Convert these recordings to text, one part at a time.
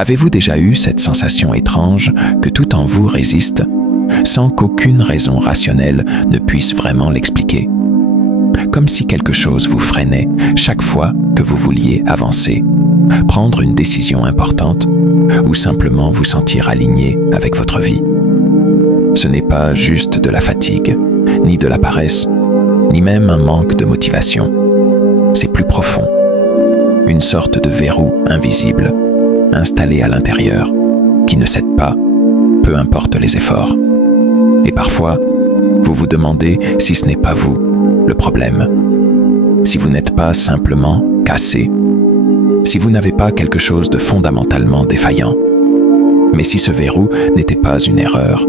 Avez-vous déjà eu cette sensation étrange que tout en vous résiste, sans qu'aucune raison rationnelle ne puisse vraiment l'expliquer? Comme si quelque chose vous freinait chaque fois que vous vouliez avancer, prendre une décision importante ou simplement vous sentir aligné avec votre vie. Ce n'est pas juste de la fatigue, ni de la paresse, ni même un manque de motivation. C'est plus profond. Une sorte de verrou invisible, installé à l'intérieur, qui ne cède pas, peu importe les efforts. Et parfois, vous vous demandez si ce n'est pas vous, le problème. Si vous n'êtes pas simplement cassé. Si vous n'avez pas quelque chose de fondamentalement défaillant. Mais si ce verrou n'était pas une erreur,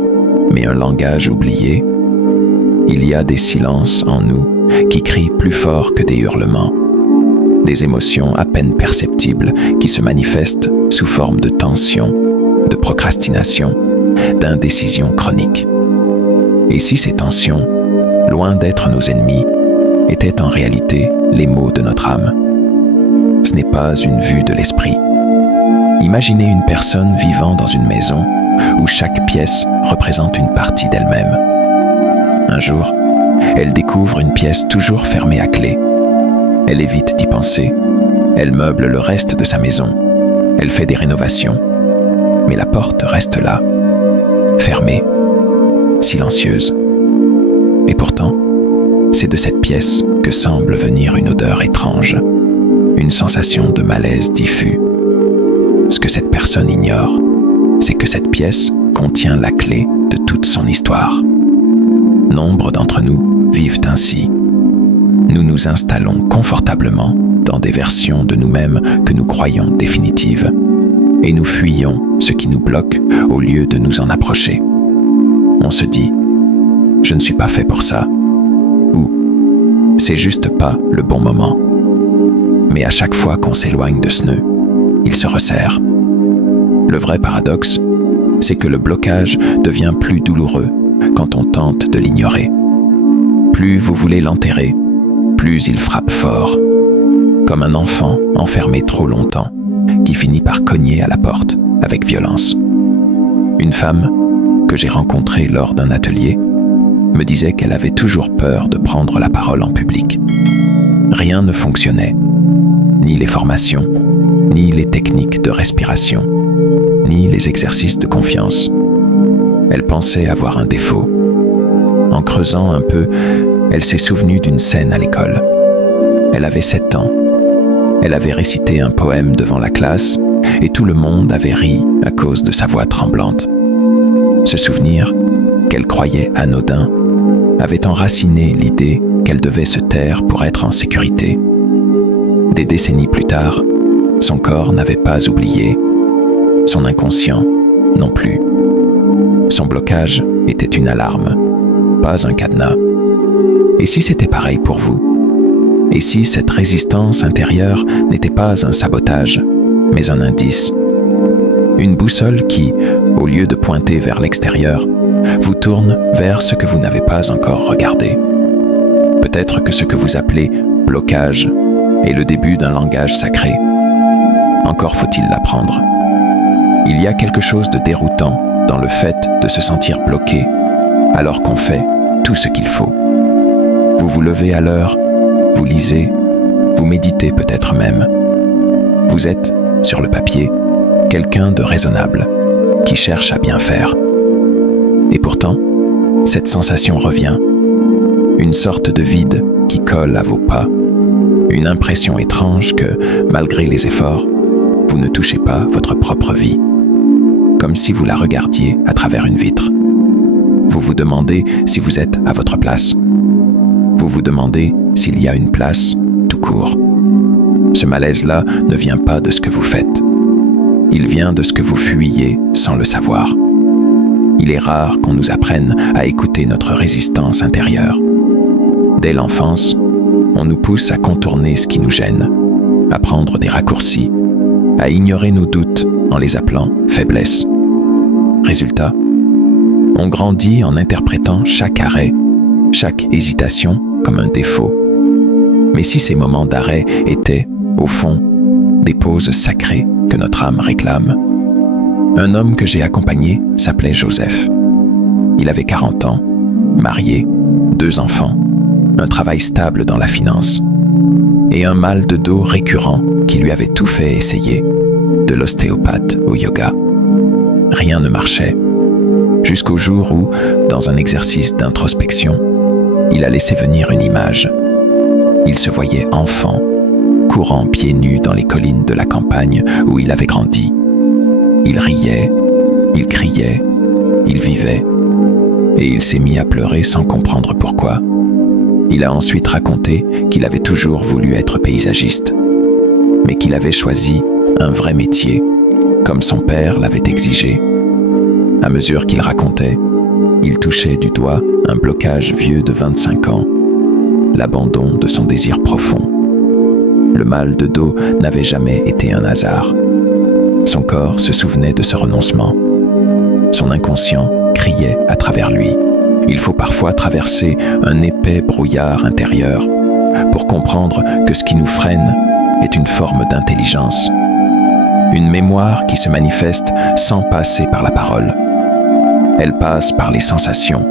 mais un langage oublié, il y a des silences en nous qui crient plus fort que des hurlements. Des émotions à peine perceptibles qui se manifestent sous forme de tension, de procrastination, d'indécision chronique. Et si ces tensions, loin d'être nos ennemis, étaient en réalité les maux de notre âme? Ce n'est pas une vue de l'esprit. Imaginez une personne vivant dans une maison où chaque pièce représente une partie d'elle-même. Un jour, elle découvre une pièce toujours fermée à clé. Elle évite d'y penser. Elle meuble le reste de sa maison. Elle fait des rénovations. Mais la porte reste là, fermée, silencieuse. Et pourtant, c'est de cette pièce que semble venir une odeur étrange, une sensation de malaise diffus. Ce que cette personne ignore, c'est que cette pièce contient la clé de toute son histoire. Nombre d'entre nous vivent ainsi. Nous nous installons confortablement dans des versions de nous-mêmes que nous croyons définitives, et nous fuyons ce qui nous bloque au lieu de nous en approcher. On se dit « Je ne suis pas fait pour ça » ou « C'est juste pas le bon moment ». Mais à chaque fois qu'on s'éloigne de ce nœud, il se resserre. Le vrai paradoxe, c'est que le blocage devient plus douloureux quand on tente de l'ignorer. Plus vous voulez l'enterrer, plus il frappe fort, comme un enfant enfermé trop longtemps, qui finit par cogner à la porte avec violence. Une femme que j'ai rencontrée lors d'un atelier me disait qu'elle avait toujours peur de prendre la parole en public. Rien ne fonctionnait, ni les formations, ni les techniques de respiration, ni les exercices de confiance. Elle pensait avoir un défaut. En creusant un peu, elle s'est souvenue d'une scène à l'école. Elle avait 7 ans. Elle avait récité un poème devant la classe et tout le monde avait ri à cause de sa voix tremblante. Ce souvenir, qu'elle croyait anodin, avait enraciné l'idée qu'elle devait se taire pour être en sécurité. Des décennies plus tard, son corps n'avait pas oublié, son inconscient non plus. Son blocage était une alarme, pas un cadenas. Et si c'était pareil pour vous? Et si cette résistance intérieure n'était pas un sabotage, mais un indice? Une boussole qui, au lieu de pointer vers l'extérieur, vous tourne vers ce que vous n'avez pas encore regardé. Peut-être que ce que vous appelez blocage est le début d'un langage sacré. Encore faut-il l'apprendre. Il y a quelque chose de déroutant dans le fait de se sentir bloqué, alors qu'on fait tout ce qu'il faut. Vous vous levez à l'heure, vous lisez, vous méditez peut-être même. Vous êtes, sur le papier, quelqu'un de raisonnable, qui cherche à bien faire. Et pourtant, cette sensation revient. Une sorte de vide qui colle à vos pas. Une impression étrange que, malgré les efforts, vous ne touchez pas votre propre vie. Comme si vous la regardiez à travers une vitre. Vous vous demandez si vous êtes à votre place. Vous vous demandez s'il y a une place, tout court. Ce malaise-là ne vient pas de ce que vous faites. Il vient de ce que vous fuyez sans le savoir. Il est rare qu'on nous apprenne à écouter notre résistance intérieure. Dès l'enfance, on nous pousse à contourner ce qui nous gêne, à prendre des raccourcis, à ignorer nos doutes en les appelant faiblesse. Résultat, on grandit en interprétant chaque arrêt, chaque hésitation comme un défaut. Mais si ces moments d'arrêt étaient, au fond, des pauses sacrées que notre âme réclame, Un homme que j'ai accompagné s'appelait Joseph. Il avait 40 ans, marié, 2 enfants, un travail stable dans la finance et un mal de dos récurrent qui lui avait tout fait essayer, de l'ostéopathe au yoga. Rien ne marchait, jusqu'au jour où, dans un exercice d'introspection, il a laissé venir une image. Il se voyait enfant, courant pieds nus dans les collines de la campagne où il avait grandi. Il riait, il criait, il vivait, et il s'est mis à pleurer sans comprendre pourquoi. Il a ensuite raconté qu'il avait toujours voulu être paysagiste, mais qu'il avait choisi un vrai métier, comme son père l'avait exigé. À mesure qu'il racontait, il touchait du doigt un blocage vieux de 25 ans, l'abandon de son désir profond. Le mal de dos n'avait jamais été un hasard. Son corps se souvenait de ce renoncement. Son inconscient criait à travers lui. Il faut parfois traverser un épais brouillard intérieur pour comprendre que ce qui nous freine est une forme d'intelligence. Une mémoire qui se manifeste sans passer par la parole. Elle passe par les sensations,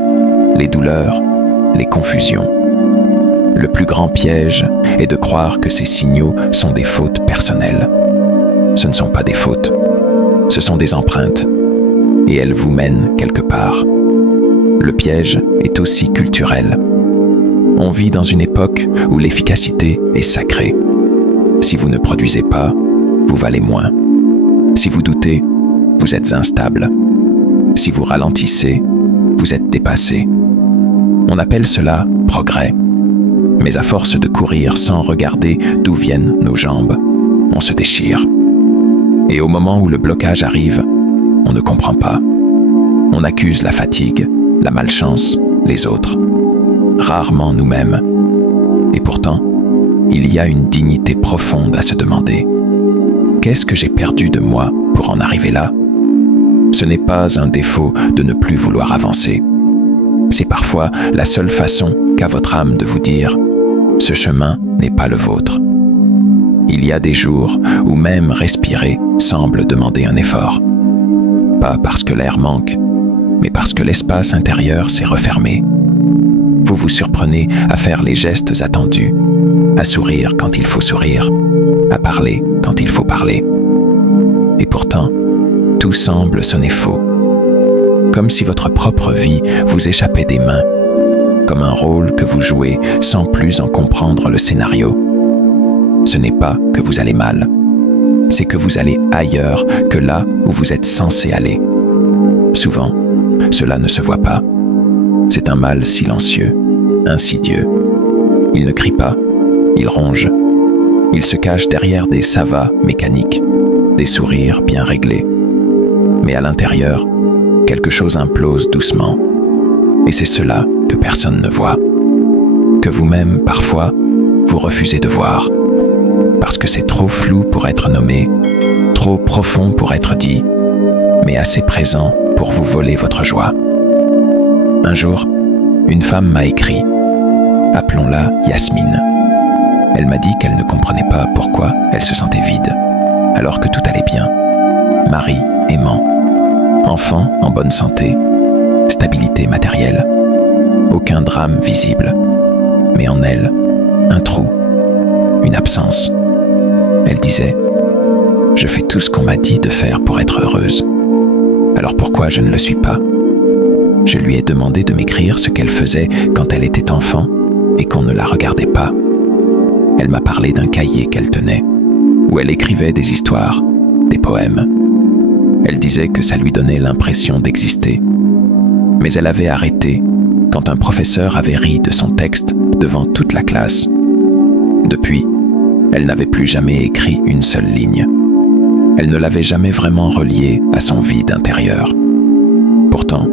les douleurs, les confusions. Le plus grand piège est de croire que ces signaux sont des fautes personnelles. Ce ne sont pas des fautes, ce sont des empreintes, et elles vous mènent quelque part. Le piège est aussi culturel. On vit dans une époque où l'efficacité est sacrée. Si vous ne produisez pas, vous valez moins. Si vous doutez, vous êtes instable. Si vous ralentissez, vous êtes dépassé. On appelle cela progrès. Mais à force de courir sans regarder d'où viennent nos jambes, on se déchire. Et au moment où le blocage arrive, on ne comprend pas. On accuse la fatigue, la malchance, les autres. Rarement nous-mêmes. Et pourtant, il y a une dignité profonde à se demander. Qu'est-ce que j'ai perdu de moi pour en arriver là ? Ce n'est pas un défaut de ne plus vouloir avancer. C'est parfois la seule façon qu'a votre âme de vous dire « ce chemin n'est pas le vôtre ». Il y a des jours où même respirer semble demander un effort. Pas parce que l'air manque, mais parce que l'espace intérieur s'est refermé. Vous vous surprenez à faire les gestes attendus, à sourire quand il faut sourire, à parler quand il faut parler. Et pourtant, tout semble sonner faux. Comme si votre propre vie vous échappait des mains, comme un rôle que vous jouez sans plus en comprendre le scénario. Ce n'est pas que vous allez mal, c'est que vous allez ailleurs que là où vous êtes censé aller. Souvent, cela ne se voit pas. C'est un mal silencieux, insidieux. Il ne crie pas, il ronge. Il se cache derrière des ça va mécaniques, des sourires bien réglés. Mais à l'intérieur, quelque chose implose doucement. Et c'est cela que personne ne voit. Que vous-même, parfois, vous refusez de voir. Parce que c'est trop flou pour être nommé, trop profond pour être dit, mais assez présent pour vous voler votre joie. Un jour, une femme m'a écrit. Appelons-la Yasmine. Elle m'a dit qu'elle ne comprenait pas pourquoi elle se sentait vide, alors que tout allait bien. Mari aimant, enfant en bonne santé, stabilité matérielle, aucun drame visible, mais en elle, un trou, une absence. Elle disait « Je fais tout ce qu'on m'a dit de faire pour être heureuse. Alors pourquoi je ne le suis pas ?» Je lui ai demandé de m'écrire ce qu'elle faisait quand elle était enfant et qu'on ne la regardait pas. Elle m'a parlé d'un cahier qu'elle tenait, où elle écrivait des histoires, des poèmes. Elle disait que ça lui donnait l'impression d'exister. Mais elle avait arrêté quand un professeur avait ri de son texte devant toute la classe. Depuis, elle n'avait plus jamais écrit une seule ligne. Elle ne l'avait jamais vraiment reliée à son vide intérieur. Pourtant,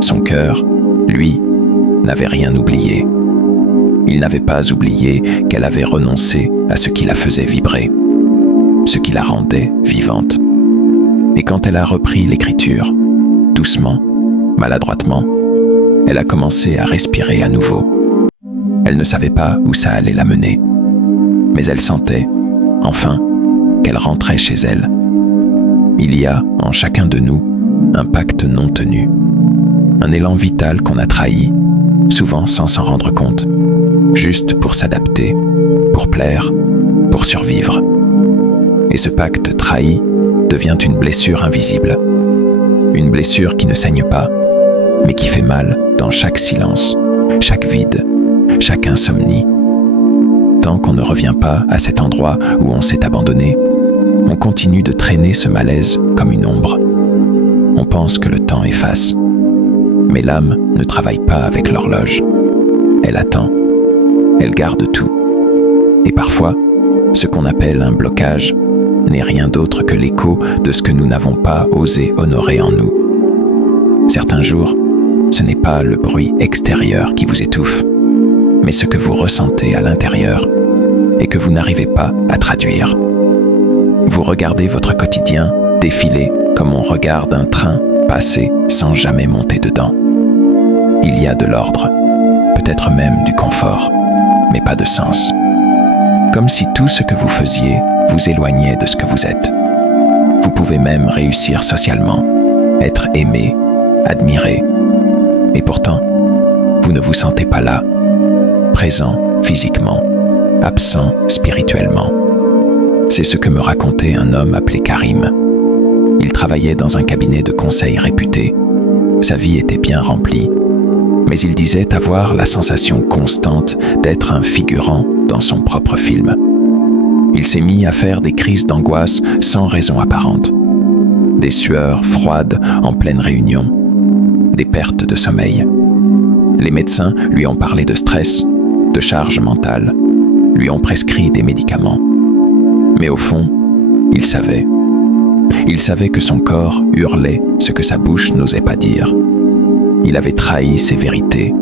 son cœur, lui, n'avait rien oublié. Il n'avait pas oublié qu'elle avait renoncé à ce qui la faisait vibrer, ce qui la rendait vivante. Et quand elle a repris l'écriture, doucement, maladroitement, elle a commencé à respirer à nouveau. Elle ne savait pas où ça allait la mener, mais elle sentait, enfin, qu'elle rentrait chez elle. Il y a, en chacun de nous, un pacte non tenu, un élan vital qu'on a trahi, souvent sans s'en rendre compte, juste pour s'adapter, pour plaire, pour survivre. Et ce pacte trahi devient une blessure invisible, une blessure qui ne saigne pas, mais qui fait mal dans chaque silence, chaque vide, chaque insomnie. Tant qu'on ne revient pas à cet endroit où on s'est abandonné, on continue de traîner ce malaise comme une ombre. On pense que le temps efface, mais l'âme ne travaille pas avec l'horloge. Elle attend, elle garde tout. Et parfois, ce qu'on appelle un blocage n'est rien d'autre que l'écho de ce que nous n'avons pas osé honorer en nous. Certains jours, ce n'est pas le bruit extérieur qui vous étouffe, mais ce que vous ressentez à l'intérieur et que vous n'arrivez pas à traduire. Vous regardez votre quotidien défiler comme on regarde un train passer sans jamais monter dedans. Il y a de l'ordre, peut-être même du confort, mais pas de sens. Comme si tout ce que vous faisiez vous éloignait de ce que vous êtes. Vous pouvez même réussir socialement, être aimé, admiré. Et pourtant, vous ne vous sentez pas là, présent physiquement, absent spirituellement. C'est ce que me racontait un homme appelé Karim. Il travaillait dans un cabinet de conseil réputé. Sa vie était bien remplie, mais il disait avoir la sensation constante d'être un figurant dans son propre film. Il s'est mis à faire des crises d'angoisse sans raison apparente. Des sueurs froides en pleine réunion, des pertes de sommeil. Les médecins lui ont parlé de stress, de charge mentale, lui ont prescrit des médicaments. Mais au fond, il savait. Il savait que son corps hurlait ce que sa bouche n'osait pas dire. Il avait trahi ses vérités.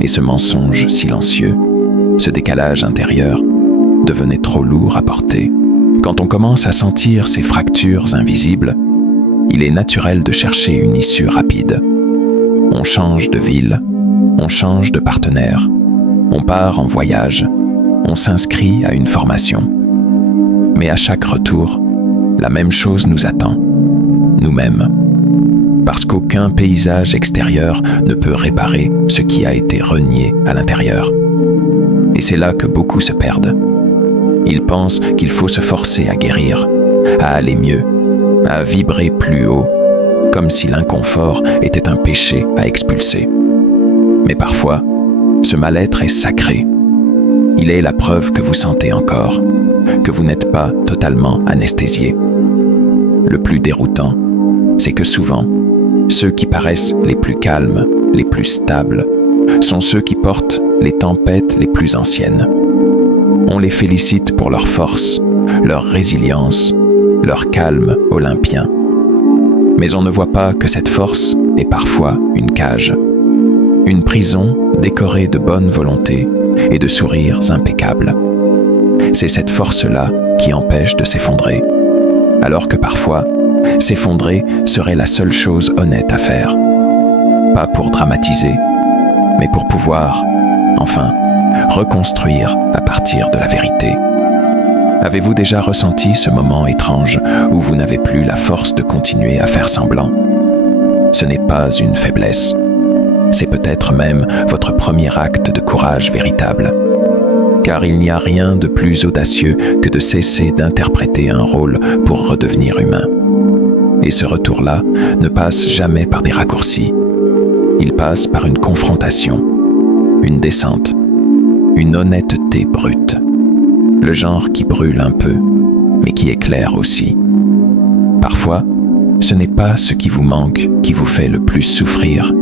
Et ce mensonge silencieux, ce décalage intérieur, devenait trop lourd à porter. Quand on commence à sentir ces fractures invisibles, il est naturel de chercher une issue rapide. On change de ville, on change de partenaire, on part en voyage, on s'inscrit à une formation. Mais à chaque retour, la même chose nous attend, nous-mêmes. Parce qu'aucun paysage extérieur ne peut réparer ce qui a été renié à l'intérieur. Et c'est là que beaucoup se perdent. Ils pensent qu'il faut se forcer à guérir, à aller mieux, à vibrer plus haut, comme si l'inconfort était un péché à expulser. Mais parfois, ce mal-être est sacré. Il est la preuve que vous sentez encore, que vous n'êtes pas totalement anesthésié. Le plus déroutant, c'est que souvent, ceux qui paraissent les plus calmes, les plus stables, sont ceux qui portent les tempêtes les plus anciennes. On les félicite pour leur force, leur résilience, leur calme olympien. Mais on ne voit pas que cette force est parfois une cage, une prison décorée de bonne volonté et de sourires impeccables. C'est cette force-là qui empêche de s'effondrer, alors que parfois, s'effondrer serait la seule chose honnête à faire. Pas pour dramatiser, mais pour pouvoir, enfin, reconstruire à partir de la vérité. Avez-vous déjà ressenti ce moment étrange où vous n'avez plus la force de continuer à faire semblant? Ce n'est pas une faiblesse. C'est peut-être même votre premier acte de courage véritable. Car il n'y a rien de plus audacieux que de cesser d'interpréter un rôle pour redevenir humain. Et ce retour-là ne passe jamais par des raccourcis. Il passe par une confrontation, une descente, une honnêteté brute. Le genre qui brûle un peu, mais qui éclaire aussi. Parfois, ce n'est pas ce qui vous manque qui vous fait le plus souffrir,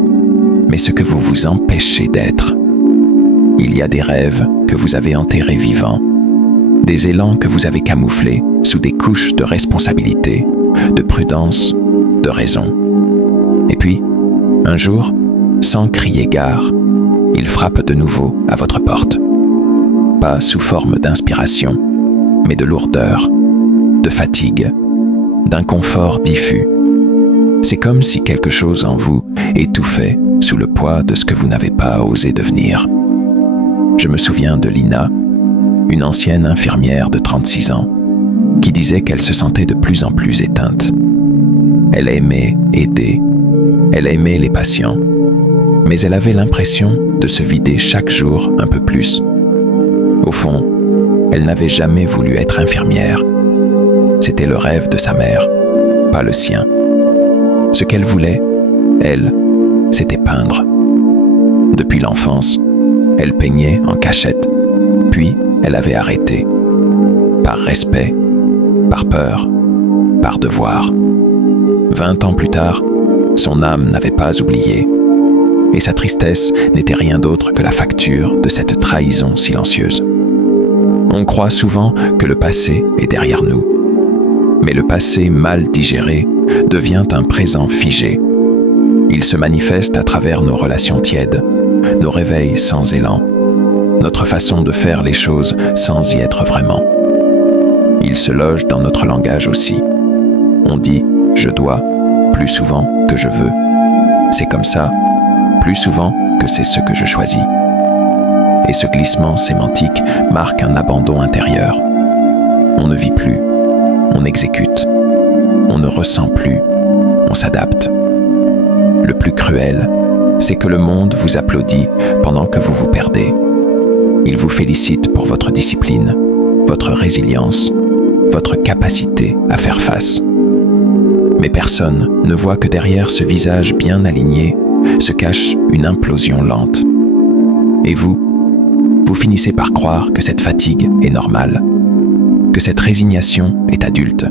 mais ce que vous vous empêchez d'être. Il y a des rêves que vous avez enterrés vivants, des élans que vous avez camouflés sous des couches de responsabilité, de prudence, de raison. Et puis, un jour, sans crier gare, il frappe de nouveau à votre porte. Pas sous forme d'inspiration, mais de lourdeur, de fatigue, d'inconfort diffus. C'est comme si quelque chose en vous étouffait sous le poids de ce que vous n'avez pas osé devenir. Je me souviens de Lina, une ancienne infirmière de 36 ans. qui disait qu'elle se sentait de plus en plus éteinte. Elle aimait aider, elle aimait les patients, mais elle avait l'impression de se vider chaque jour un peu plus. Au fond, elle n'avait jamais voulu être infirmière. C'était le rêve de sa mère, pas le sien. Ce qu'elle voulait, elle, c'était peindre. Depuis l'enfance, elle peignait en cachette, puis elle avait arrêté. Par respect, par peur, par devoir. 20 ans plus tard, son âme n'avait pas oublié. Et sa tristesse n'était rien d'autre que la facture de cette trahison silencieuse. On croit souvent que le passé est derrière nous. Mais le passé mal digéré devient un présent figé. Il se manifeste à travers nos relations tièdes, nos réveils sans élan, notre façon de faire les choses sans y être vraiment. Il se loge dans notre langage aussi. On dit « je dois » plus souvent que « je veux ». C'est comme ça, plus souvent que c'est ce que je choisis. Et ce glissement sémantique marque un abandon intérieur. On ne vit plus, on exécute. On ne ressent plus, on s'adapte. Le plus cruel, c'est que le monde vous applaudit pendant que vous vous perdez. Il vous félicite pour votre discipline, votre résilience, votre capacité à faire face. Mais personne ne voit que derrière ce visage bien aligné se cache une implosion lente. Et vous finissez par croire que cette fatigue est normale, que cette résignation est adulte,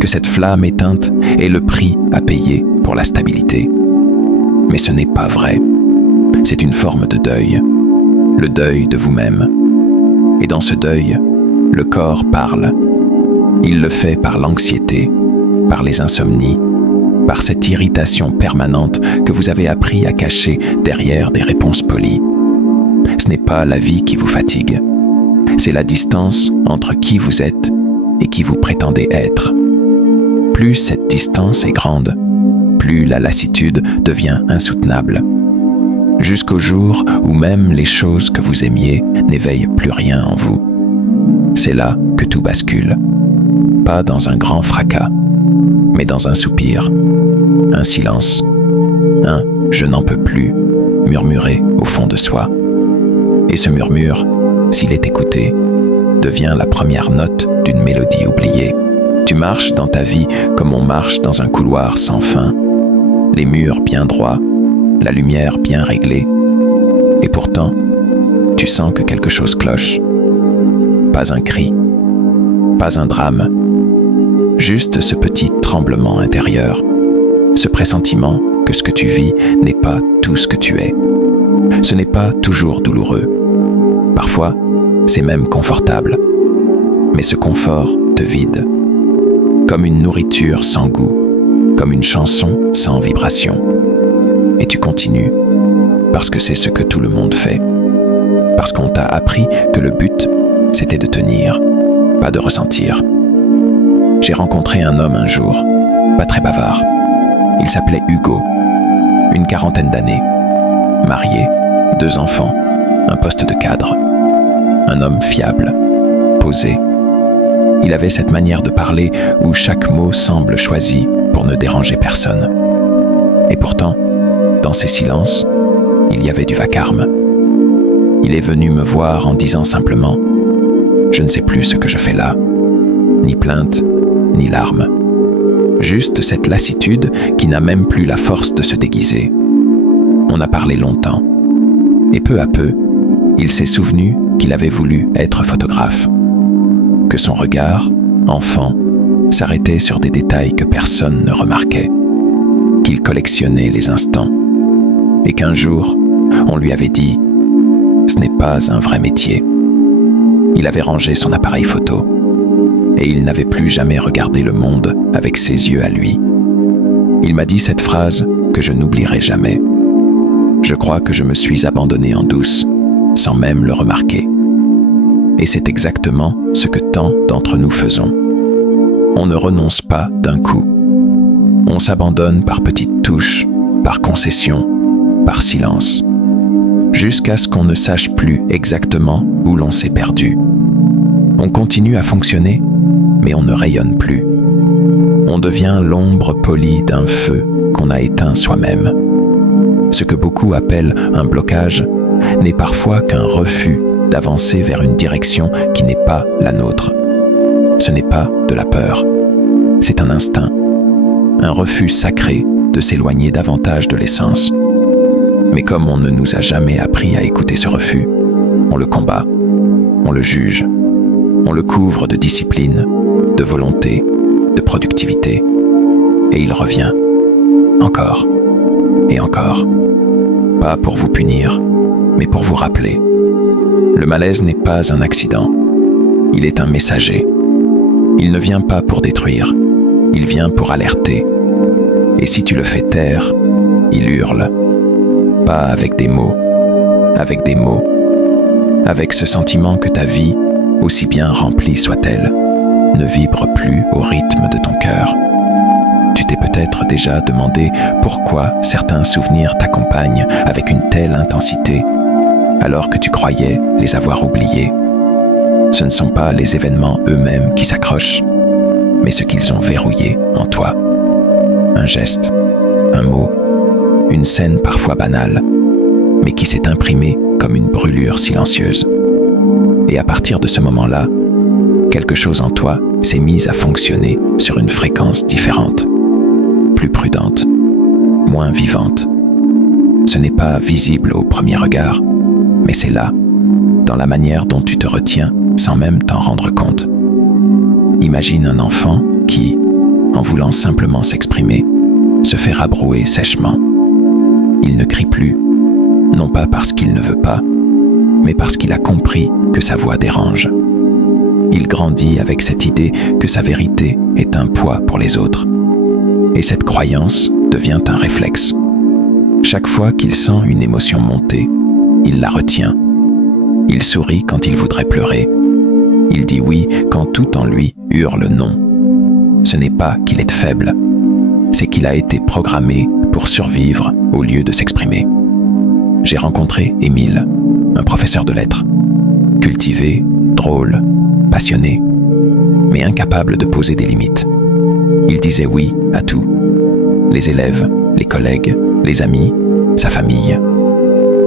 que cette flamme éteinte est le prix à payer pour la stabilité. Mais ce n'est pas vrai. C'est une forme de deuil, le deuil de vous-même. Et dans ce deuil, le corps parle. Il le fait par l'anxiété, par les insomnies, par cette irritation permanente que vous avez appris à cacher derrière des réponses polies. Ce n'est pas la vie qui vous fatigue, c'est la distance entre qui vous êtes et qui vous prétendez être. Plus cette distance est grande, plus la lassitude devient insoutenable. Jusqu'au jour où même les choses que vous aimiez n'éveillent plus rien en vous. C'est là que tout bascule. Pas dans un grand fracas, mais dans un soupir, un silence, un « je n'en peux plus » murmuré au fond de soi. Et ce murmure, s'il est écouté, devient la première note d'une mélodie oubliée. Tu marches dans ta vie comme on marche dans un couloir sans fin, les murs bien droits, la lumière bien réglée. Et pourtant, tu sens que quelque chose cloche. Pas un cri, pas un drame, juste ce petit tremblement intérieur, ce pressentiment que ce que tu vis n'est pas tout ce que tu es. Ce n'est pas toujours douloureux. Parfois, c'est même confortable. Mais ce confort te vide. Comme une nourriture sans goût, comme une chanson sans vibration. Et tu continues, parce que c'est ce que tout le monde fait. Parce qu'on t'a appris que le but, c'était de tenir, pas de ressentir. J'ai rencontré un homme un jour, pas très bavard. Il s'appelait Hugo, une 40aine d'années, marié, 2 enfants, un poste de cadre. Un homme fiable, posé. Il avait cette manière de parler où chaque mot semble choisi pour ne déranger personne. Et pourtant, dans ces silences, il y avait du vacarme. Il est venu me voir en disant simplement « Je ne sais plus ce que je fais là. » Ni plainte, ni larmes. Juste cette lassitude qui n'a même plus la force de se déguiser. On a parlé longtemps. Et peu à peu, il s'est souvenu qu'il avait voulu être photographe. Que son regard, enfant, s'arrêtait sur des détails que personne ne remarquait. Qu'il collectionnait les instants. Et qu'un jour, on lui avait dit « Ce n'est pas un vrai métier ». Il avait rangé son appareil photo. Et il n'avait plus jamais regardé le monde avec ses yeux à lui. Il m'a dit cette phrase que je n'oublierai jamais. Je crois que je me suis abandonné en douce, sans même le remarquer. Et c'est exactement ce que tant d'entre nous faisons. On ne renonce pas d'un coup. On s'abandonne par petites touches, par concession, par silence, jusqu'à ce qu'on ne sache plus exactement où l'on s'est perdu. On continue à fonctionner, mais on ne rayonne plus. On devient l'ombre polie d'un feu qu'on a éteint soi-même. Ce que beaucoup appellent un blocage n'est parfois qu'un refus d'avancer vers une direction qui n'est pas la nôtre. Ce n'est pas de la peur, c'est un instinct, un refus sacré de s'éloigner davantage de l'essence. Mais comme on ne nous a jamais appris à écouter ce refus, on le combat, on le juge, on le couvre de discipline, de volonté, de productivité, et il revient, encore et encore. Pas pour vous punir, mais pour vous rappeler. Le malaise n'est pas un accident, il est un messager. Il ne vient pas pour détruire, il vient pour alerter. Et si tu le fais taire, il hurle. Pas avec des mots, avec des mots. Avec ce sentiment que ta vie, aussi bien remplie soit-elle, ne vibre plus au rythme de ton cœur. Tu t'es peut-être déjà demandé pourquoi certains souvenirs t'accompagnent avec une telle intensité, alors que tu croyais les avoir oubliés. Ce ne sont pas les événements eux-mêmes qui s'accrochent, mais ce qu'ils ont verrouillé en toi. Un geste, un mot, une scène parfois banale, mais qui s'est imprimée comme une brûlure silencieuse. Et à partir de ce moment-là, quelque chose en toi s'est mis à fonctionner sur une fréquence différente, plus prudente, moins vivante. Ce n'est pas visible au premier regard, mais c'est là, dans la manière dont tu te retiens sans même t'en rendre compte. Imagine un enfant qui, en voulant simplement s'exprimer, se fait rabrouer sèchement. Il ne crie plus, non pas parce qu'il ne veut pas, mais parce qu'il a compris que sa voix dérange. Il grandit avec cette idée que sa vérité est un poids pour les autres. Et cette croyance devient un réflexe. Chaque fois qu'il sent une émotion monter, il la retient. Il sourit quand il voudrait pleurer. Il dit oui quand tout en lui hurle non. Ce n'est pas qu'il est faible, c'est qu'il a été programmé pour survivre au lieu de s'exprimer. J'ai rencontré Émile, un professeur de lettres, cultivé, drôle, passionné, mais incapable de poser des limites. Il disait oui à tout. Les élèves, les collègues, les amis, sa famille.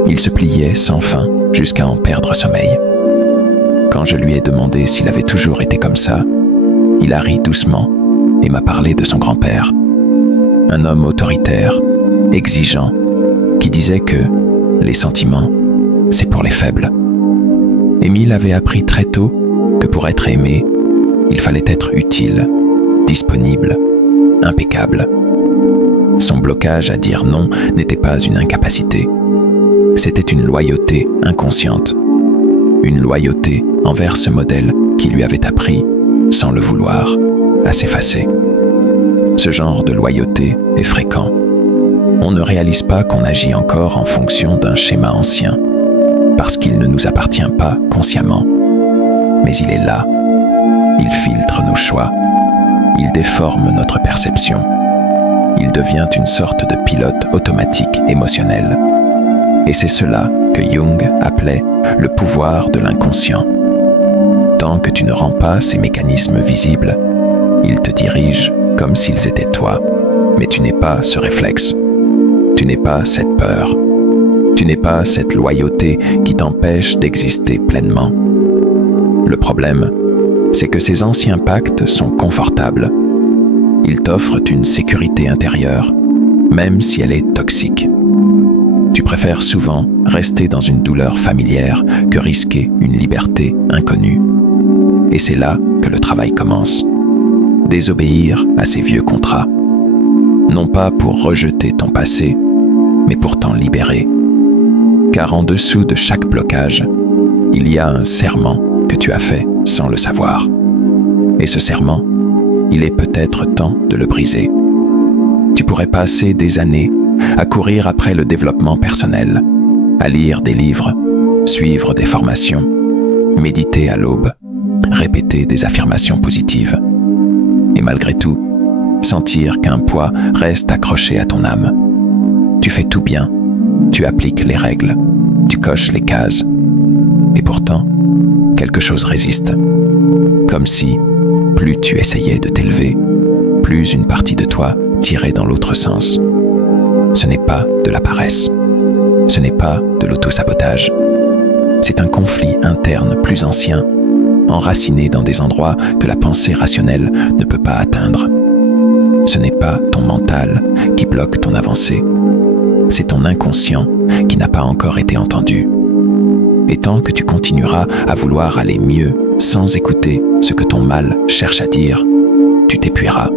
Il se pliait sans fin jusqu'à en perdre sommeil. Quand je lui ai demandé s'il avait toujours été comme ça, il a ri doucement et m'a parlé de son grand-père. Un homme autoritaire, exigeant, qui disait que les sentiments, c'est pour les faibles. Émile avait appris très tôt que pour être aimé, il fallait être utile, disponible, impeccable. Son blocage à dire non n'était pas une incapacité. C'était une loyauté inconsciente. Une loyauté envers ce modèle qui lui avait appris, sans le vouloir, à s'effacer. Ce genre de loyauté est fréquent. On ne réalise pas qu'on agit encore en fonction d'un schéma ancien, parce qu'il ne nous appartient pas consciemment. Mais il est là. Il filtre nos choix. Il déforme notre perception. Il devient une sorte de pilote automatique émotionnel. Et c'est cela que Jung appelait le pouvoir de l'inconscient. Tant que tu ne rends pas ces mécanismes visibles, ils te dirigent comme s'ils étaient toi, mais tu n'es pas ce réflexe. Tu n'es pas cette peur. Tu n'es pas cette loyauté qui t'empêche d'exister pleinement. Le problème, c'est que ces anciens pactes sont confortables. Ils t'offrent une sécurité intérieure, même si elle est toxique. Tu préfères souvent rester dans une douleur familière que risquer une liberté inconnue. Et c'est là que le travail commence. Désobéir à ces vieux contrats. Non pas pour rejeter ton passé, mais pour t'en libérer. Car en dessous de chaque blocage, il y a un serment que tu as fait sans le savoir. Et ce serment, il est peut-être temps de le briser. Tu pourrais passer des années à courir après le développement personnel, à lire des livres, suivre des formations, méditer à l'aube, répéter des affirmations positives. Et malgré tout, sentir qu'un poids reste accroché à ton âme. Tu fais tout bien, tu appliques les règles, tu coches les cases. Et pourtant, quelque chose résiste. Comme si, plus tu essayais de t'élever, plus une partie de toi tirait dans l'autre sens. Ce n'est pas de la paresse. Ce n'est pas de l'auto-sabotage. C'est un conflit interne plus ancien, enraciné dans des endroits que la pensée rationnelle ne peut pas atteindre. Ce n'est pas ton mental qui bloque ton avancée. C'est ton inconscient qui n'a pas encore été entendu. Et tant que tu continueras à vouloir aller mieux sans écouter ce que ton mal cherche à dire, tu t'épuiras.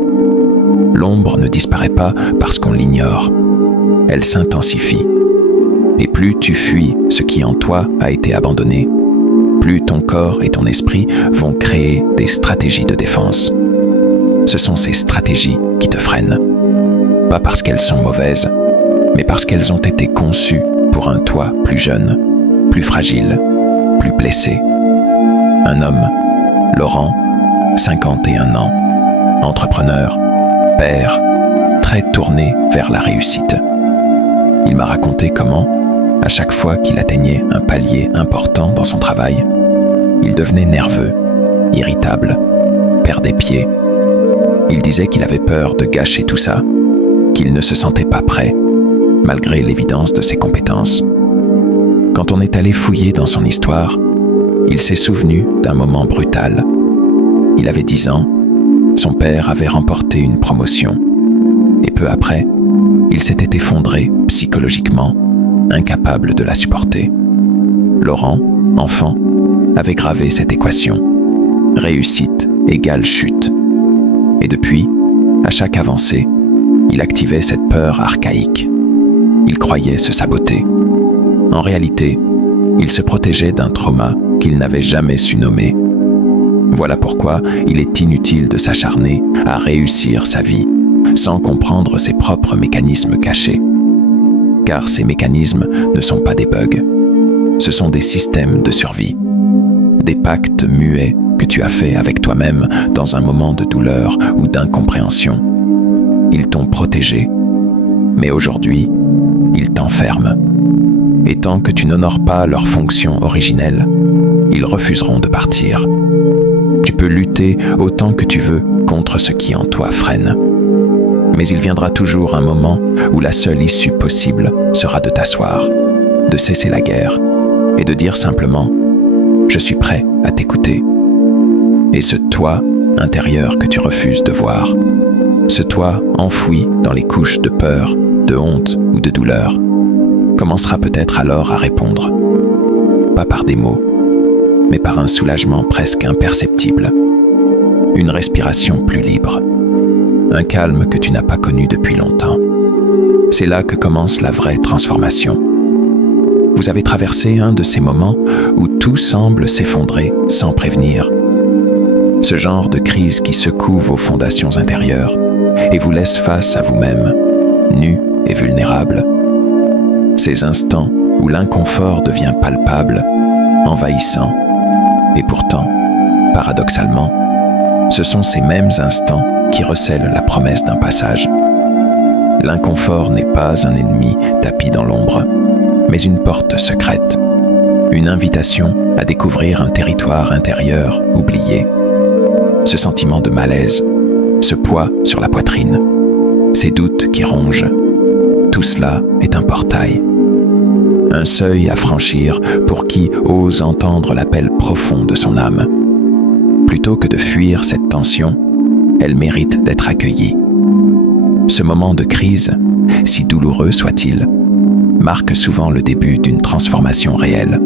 L'ombre ne disparaît pas parce qu'on l'ignore. Elle s'intensifie. Et plus tu fuis ce qui en toi a été abandonné, plus ton corps et ton esprit vont créer des stratégies de défense. Ce sont ces stratégies qui te freinent. Pas parce qu'elles sont mauvaises, mais parce qu'elles ont été conçues pour un toi plus jeune, plus fragile, plus blessé. Un homme, Laurent, 51 ans, entrepreneur, père, très tourné vers la réussite. Il m'a raconté comment, à chaque fois qu'il atteignait un palier important dans son travail, il devenait nerveux, irritable, perdait pied. Il disait qu'il avait peur de gâcher tout ça, qu'il ne se sentait pas prêt, malgré l'évidence de ses compétences. Quand on est allé fouiller dans son histoire, il s'est souvenu d'un moment brutal. Il avait 10 ans, son père avait remporté une promotion, et peu après, il s'était effondré psychologiquement, incapable de la supporter. Laurent, enfant, avait gravé cette équation. Réussite égale chute. Et depuis, à chaque avancée, il activait cette peur archaïque. Il croyait se saboter. En réalité, il se protégeait d'un trauma qu'il n'avait jamais su nommer. Voilà pourquoi il est inutile de s'acharner à réussir sa vie, sans comprendre ses propres mécanismes cachés. Car ces mécanismes ne sont pas des bugs. Ce sont des systèmes de survie. Des pactes muets que tu as faits avec toi-même dans un moment de douleur ou d'incompréhension. Ils t'ont protégé, mais aujourd'hui, ils t'enferment. Et tant que tu n'honores pas leur fonction originelle, ils refuseront de partir. Tu peux lutter autant que tu veux contre ce qui en toi freine. Mais il viendra toujours un moment où la seule issue possible sera de t'asseoir, de cesser la guerre et de dire simplement « Je suis prêt à t'écouter ». Et ce toi intérieur que tu refuses de voir, ce toi enfoui dans les couches de peur, de honte ou de douleur, commencera peut-être alors à répondre. Pas par des mots, mais par un soulagement presque imperceptible. Une respiration plus libre. Un calme que tu n'as pas connu depuis longtemps. C'est là que commence la vraie transformation. Vous avez traversé un de ces moments où tout semble s'effondrer sans prévenir. Ce genre de crise qui secoue vos fondations intérieures et vous laisse face à vous-même, nu et vulnérable. Ces instants où l'inconfort devient palpable, envahissant, et pourtant, paradoxalement, ce sont ces mêmes instants qui recèlent la promesse d'un passage. L'inconfort n'est pas un ennemi tapi dans l'ombre, mais une porte secrète, une invitation à découvrir un territoire intérieur oublié. Ce sentiment de malaise, ce poids sur la poitrine, ces doutes qui rongent, tout cela est un portail. Un seuil à franchir pour qui ose entendre l'appel profond de son âme. Plutôt que de fuir cette tension, elle mérite d'être accueillie. Ce moment de crise, si douloureux soit-il, marque souvent le début d'une transformation réelle.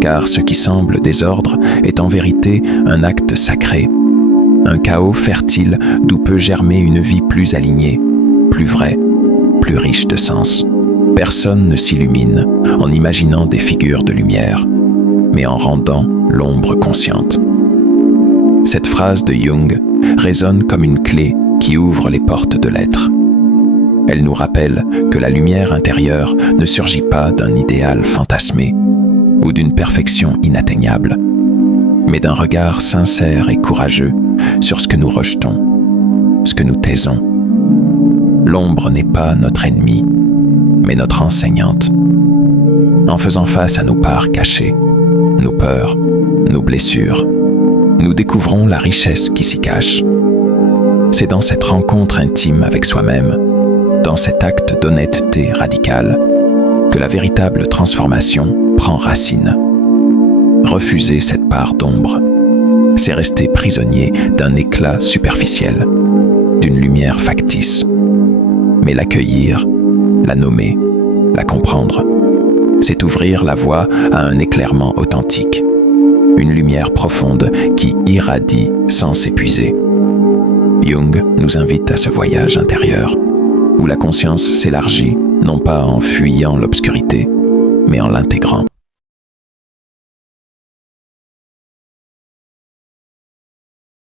Car ce qui semble désordre est en vérité un acte sacré, un chaos fertile d'où peut germer une vie plus alignée, plus vraie, plus riche de sens. Personne ne s'illumine en imaginant des figures de lumière, mais en rendant l'ombre consciente. Cette phrase de Jung résonne comme une clé qui ouvre les portes de l'être. Elle nous rappelle que la lumière intérieure ne surgit pas d'un idéal fantasmé ou d'une perfection inatteignable, mais d'un regard sincère et courageux sur ce que nous rejetons, ce que nous taisons. L'ombre n'est pas notre ennemi, mais notre enseignante. En faisant face à nos parts cachées, nos peurs, nos blessures, nous découvrons la richesse qui s'y cache. C'est dans cette rencontre intime avec soi-même, dans cet acte d'honnêteté radicale, que la véritable transformation prend racine. Refuser cette part d'ombre, c'est rester prisonnier d'un éclat superficiel, d'une lumière factice. Mais l'accueillir, la nommer, la comprendre, c'est ouvrir la voie à un éclairement authentique, une lumière profonde qui irradie sans s'épuiser. Jung nous invite à ce voyage intérieur, où la conscience s'élargit, non pas en fuyant l'obscurité, mais en l'intégrant.